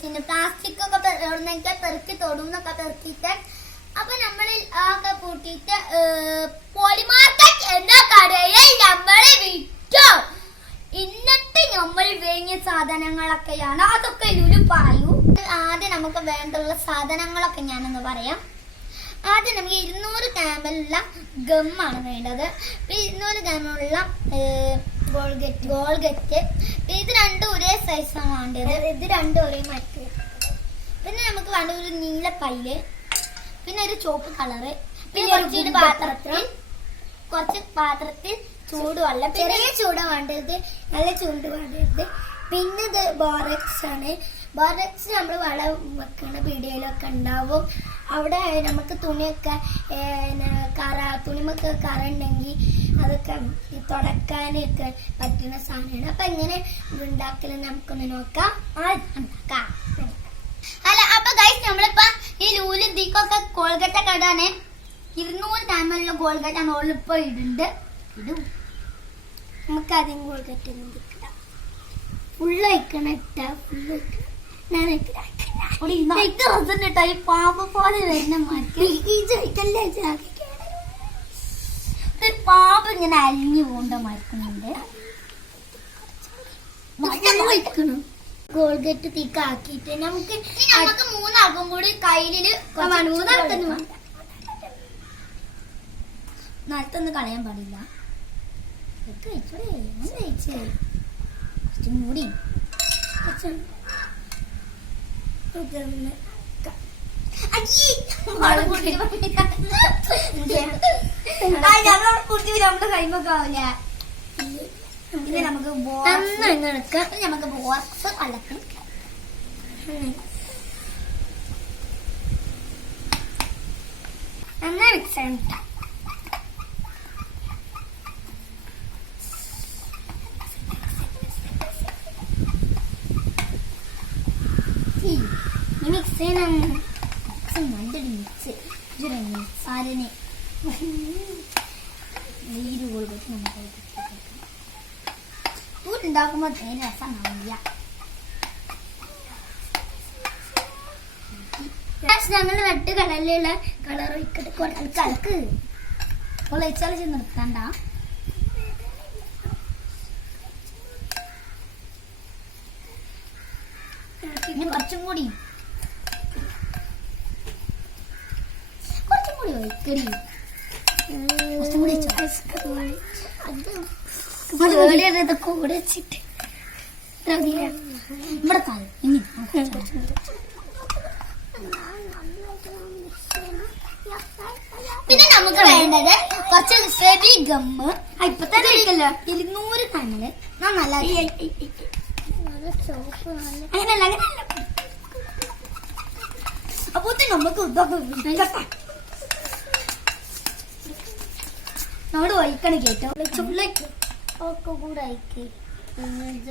വെച്ചിട്ടുണ്ട്. പ്ലാസ്റ്റിക് ഒക്കെ എവിടുന്നൊക്കെ പെറുക്കി തൊടുന്നൊക്കെ പെറുക്കിയിട്ട് അപ്പൊ നമ്മളിൽ ആകെ കൂട്ടിയിട്ട് പോളിമാർക്കറ്റ് എന്ന കടയിൽ നമ്മളെ വിറ്റു. ഇന്നത്തെ നമ്മൾ വേങ്ങിയ സാധനങ്ങളൊക്കെയാണ്. അതൊക്കെ ലുലു പറയൂ. ആദ്യം നമുക്ക് വേണ്ടുള്ള സാധനങ്ങളൊക്കെ ഞാനൊന്ന് പറയാം. ആദ്യം നമുക്ക് 200 ഗ്രാമിലുള്ള ഗമ്മാണ് വേണ്ടത്. 200 ഗ്രാമുള്ള ഗോൾഗറ്റ്. ഇത് രണ്ടും ഒരേ സൈസാണ് വേണ്ടത്. ഇത് രണ്ടും ഒരേ മറ്റ്. പിന്നെ നമുക്ക് വേണ്ട ഒരു നീല പൈല്, പിന്നെ ഒരു ചുവപ്പ് കളറ്, പിന്നെ കുറച്ച് പാത്രത്തിൽ ചൂടുവെള്ളം, ചെറിയ ചൂട വേണ്ടത്, നല്ല ചൂട് വേണ്ടത്. പിന്നെ ഇത് ബോറക്സ് ആണ്. ബോറക്സ് നമ്മൾ വളം വെക്കണ വീഡിയോയിലൊക്കെ ഉണ്ടാവും. അവിടെ നമുക്ക് തുണിയൊക്കെ തുണിമൊക്കെ കറ ഉണ്ടെങ്കിൽ അതൊക്കെ തുടക്കാനൊക്കെ പറ്റുന്ന സാധനമാണ്. അപ്പൊ എങ്ങനെ ഉണ്ടാക്കലെന്ന് നമുക്കൊന്ന് നോക്കാം. അല്ല അപ്പൊ ഗൈസ് നമ്മളിപ്പോ ഈ ലൂലു ഇതിക്കൊക്കെ കോൾഗറ്റൊക്കെ ഇടാണ്. 200 ഗ്രാമുള്ള കോൾഗറ്റാണ് ഓളിപ്പോ ഇടുന്നുണ്ട്. ഇടും നമുക്ക് ആദ്യം കോൾഗറ്റ് ഫുള്ള് വയ്ക്കണം. ഈ പാമ്പ് പോലെ വരുന്ന മാറ്റി പാമ്പ് ഇങ്ങനെ അലിഞ്ഞു പോണ്ട മരക്കുന്നുണ്ട്. ഗോൾഗറ്റ് തീക്കാക്കിട്ട് നമുക്ക് 3 ആൾക്കും കൂടി കയ്യില് നിലത്തൊന്നും കളയാൻ പാടില്ല. കുറച്ചും കൂടി നമ്മുടെ കൈമൊക്കെ പിന്നെ നമുക്ക് ബോറക്സ് അലക്കണം. നന്നായി മിക്സ് ചെയ്യണം. മിക്സ് ചെയ്യണം. നല്ലൊരു മിക്സ് സാരനെ നീര് കൊടുത്തിട്ട് നമുക്ക് ഉണ്ടാക്കുമ്പോ തേൻ രസം ഉണ്ടാവില്ല. ഞങ്ങൾ റെഡ് കളറിലുള്ള കളർ കലക്ക് ഒളിച്ചാൽ നിർത്തണ്ട. പിന്നെ കുറച്ചും കൂടി വയ്ക്കടി. കുറച്ചും കൂടി കൂടെ വെച്ചിട്ട് ഇവിടെ കാലം ഇനി പിന്നെ നമുക്ക് വേണ്ടത് കുറച്ച് ഫെവി ഗമ്മ്. ഇപ്പൊ തന്നെ കഴിക്കല്ലോ 200 ഗ്രാമില് നല്ല അങ്ങനെയല്ല അങ്ങനെയല്ല. അപ്പൊ നമുക്ക് നമ്മുടെ വൈക്കണ കേട്ടോ ചുള്ളക്ക് ഒക്കെ കൂടെ അയക്ക്.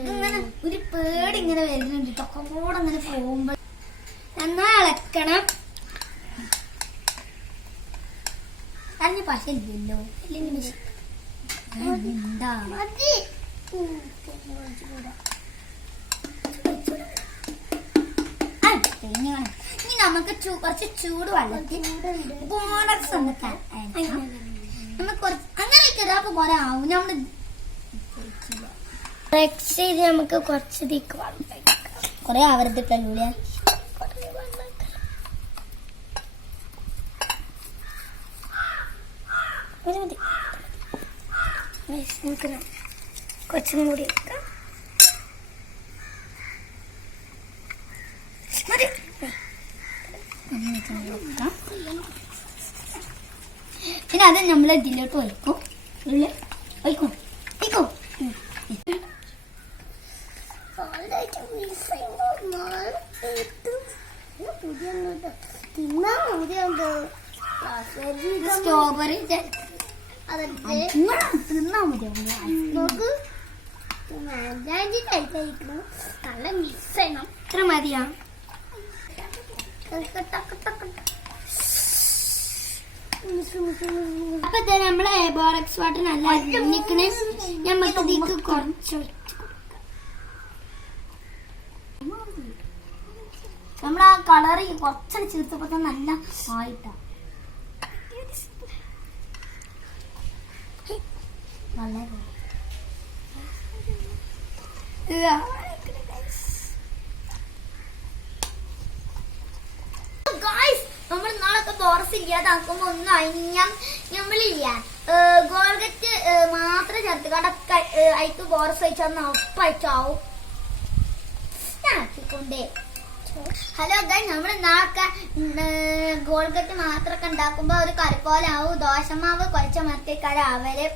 ഇങ്ങനെ ഒരു പേടി ഇങ്ങനെ വരുന്നുണ്ട്. ഒക്കെ കൂടെ അങ്ങനെ പോകുമ്പോ നന്നാ ഇളക്കണം. അതിന് പശ ഇല്ലല്ലോ. എന്താ ഇനി നമുക്ക് കുറച്ച് ചൂട് വെള്ളത്തിൽ ബോറക്സ് ഒന്ന് അങ്ങനെ അപ്പൊ കുറെ ആവും. നമ്മള് നമുക്ക് കുറച്ച് തീക്ക് കൊറേ ആവരുത്തിട്ടൂല. കുറച്ചും കൂടി പിന്നെ അത് നമ്മൾ ഇതിലോട്ട് വയ്ക്കും. വയ്ക്കും വയ്ക്കും. സ്ട്രോബെറി തിന്നാ മതി. നല്ല മിക്സ് ചെയ്യണം. ഇത്ര മതിയാ. അപ്പൊ നമ്മളെ ബോറക്സ് വാട്ടർ നല്ല നിക്കണേ. നമുക്ക് ഇതിക്ക് കുറച്ച് നമ്മൾ ആ കളറ് കുറച്ചടി ചേർത്തപ്പോ തന്നെ നല്ല ആയിട്ടാ. നമ്മൾ നാളൊക്കെ ബോറസ് ഇല്ലാതാക്കുമ്പോ ഒന്നും അഴിഞ്ഞാൽ നമ്മളില്ല ഗോൾഗറ്റ് മാത്രം ചേർത്ത് കണ്ട അയക്ക് ബോറസ് വെച്ചാൽ ഒപ്പയച്ചാവും. കൊണ്ടേ ഹലോ ഗൈസ്, നമ്മൾ നാളൊക്കെ ഗോൾഗറ്റ് മാത്രമൊക്കെ ഉണ്ടാക്കുമ്പോ ഒരു കറിപ്പോലാവും. ദോശമാവ് കുഴച്ച മരത്തേക്കാരും അവര്,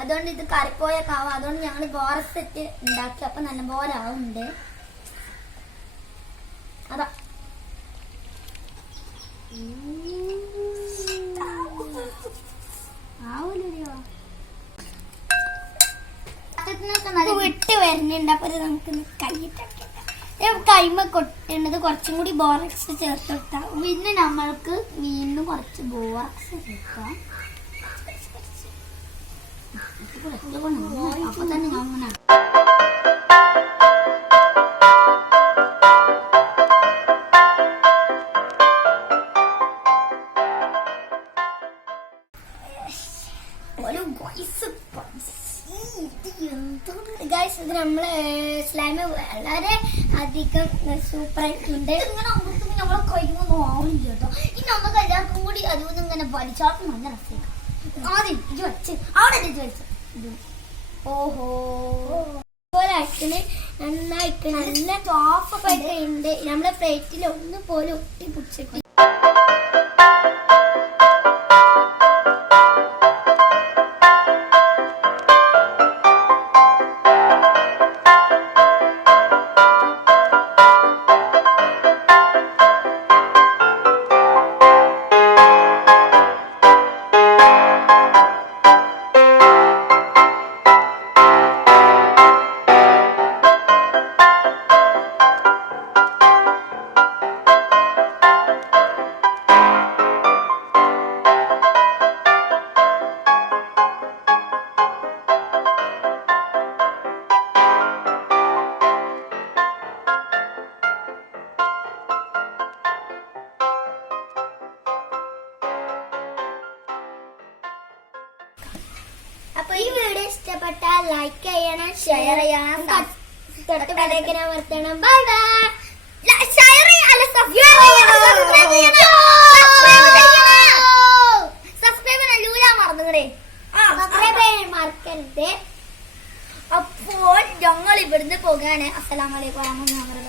അതുകൊണ്ട് ഇത് കറിപ്പോയൊക്കെ ആവും. അതുകൊണ്ട് ഞങ്ങൾ ബോറസ് ഇട്ട് ഉണ്ടാക്കി. അപ്പൊ നല്ല പോലെ ആവുന്നുണ്ട്. അതാ വിട്ട് വരുന്നുണ്ട്. അപ്പൊ നമുക്ക് കൈയിട്ടൊക്കെ കൈമ കൊട്ടേണ്ടത് കുറച്ചും കൂടി ബോറക്സ് ചേർത്ത് കൊടുത്താൽ പിന്നെ നമ്മൾക്ക് വീണ്ടും കുറച്ച് ബോറക്സ് ചേർക്കാം. അപ്പൊ തന്നെ അങ്ങനെ ഇത് നമ്മള് സ്ലൈമ് വളരെ അധികം സൂപ്പറായിട്ടുണ്ട്. ഇങ്ങനെ നമ്മളെ കഴിയുമ്പോൾ ആവില്ല കേട്ടോ. ഇനി നമുക്ക് എല്ലാവർക്കും കൂടി അതുകൊണ്ട് ഇങ്ങനെ വലിച്ചാക്കും നല്ല രസമാണ്. ആദ്യം ഇത് വെച്ച് അവിടെ ഇത് വെച്ച് ഓഹോ പോലെ നന്നായിട്ട് നല്ല ടോപ്പൊക്കെ ആയിട്ടുണ്ട്. നമ്മളെ പ്ലേറ്റിൽ ഒന്നും പോലെ ഒട്ടി പിടിച്ചിട്ട് അപ്പൊ ഈ വീഡിയോ ഇഷ്ടപ്പെട്ടാൽ ലൈക്ക് ചെയ്യണം, ഷെയർ ചെയ്യണം, തൊട്ടടുത്തേക്ക് വർത്തണം. Bye bye. ഷെയർ ചെയ്യണം, സബ്സ്ക്രൈബ് ചെയ്യണം. ലൂല മറന്നുകൂടെ, സബ്സ്ക്രൈബ് ചെയ്യാൻ മറക്കരുത്. അപ്പോൾ ഞങ്ങൾ ഇവിടുന്ന് പോകാണ്. അസ്സലാമു അലൈക്കും.